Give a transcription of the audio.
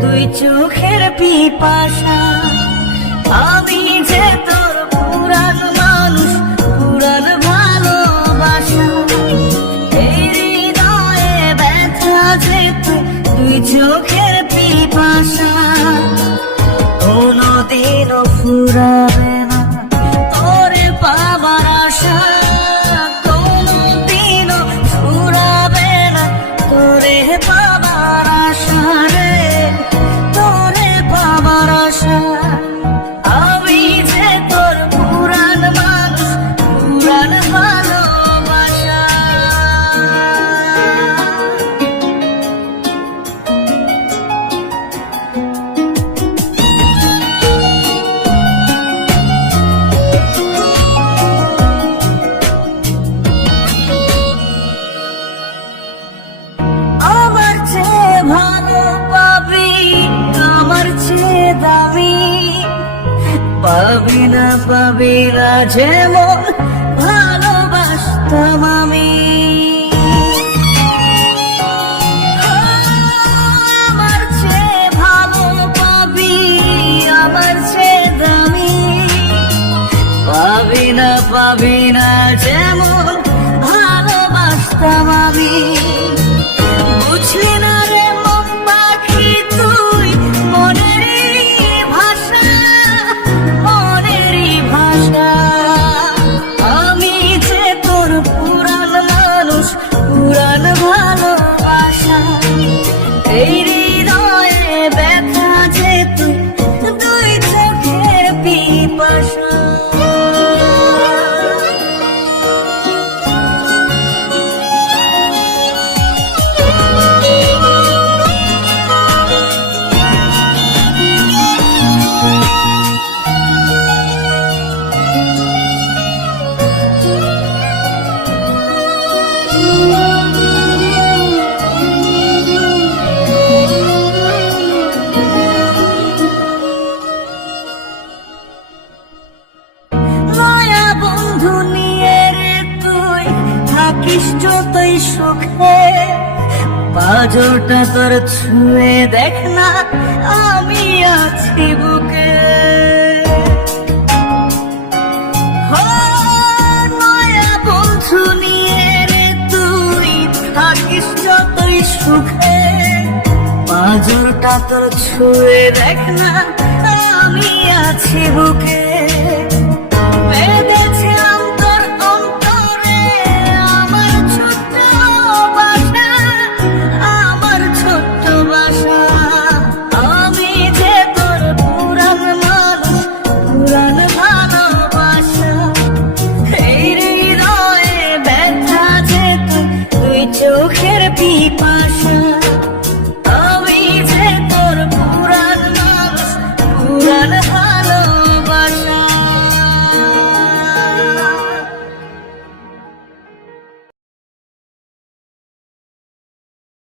দুই চোখের পিপাসা। আমি যে তোর পুরান মানুষ, পুরান ভালোবাসা। এই হৃদয়ে ব্যথা যে তুই দুই চোখের পিপাসা। কোনদিনও ফুরাবে না তোরে পাবার আশা। কোনদিনও ফুরাবে না তোরে পাবার আশা রে, তোরে পাবার আশা। আমি যে তোর পুরান মানুষ, পুরান ভালোবাসা। আমার চেয়ে ভালো পাবি, আমার চেয়ে দামি পাবি না, পাবি না যেমন ভালোবাসতাম আমি। আমার চেয়ে ভালো পাবি, আমার চেয়ে দামি পাবি না, পাবি না যেমন ভালোবাসতাম আমি। বুঝলি না রে মন পাখি তুই মনেরই ভাষা, মনেরই ভাষা। আমি যে তোর পুরান মানুষ, পুরান ভালোবাসা। এই হৃদয়ে ব্যথা যে তুই দুই চোখের পিপাসা। নয়া বন্ধু নিয়ে রে তুই থাকিস যতই সুখে, পাঁজরটা তোর ছুঁয়ে দেখ না আমি আছি বুকে। ও নয়া বন্ধু নিয়ে রে তুই থাকিস যতই সুখে, পাঁজরটা তোর ছুঁয়ে দেখ না আমি আছি বুকে।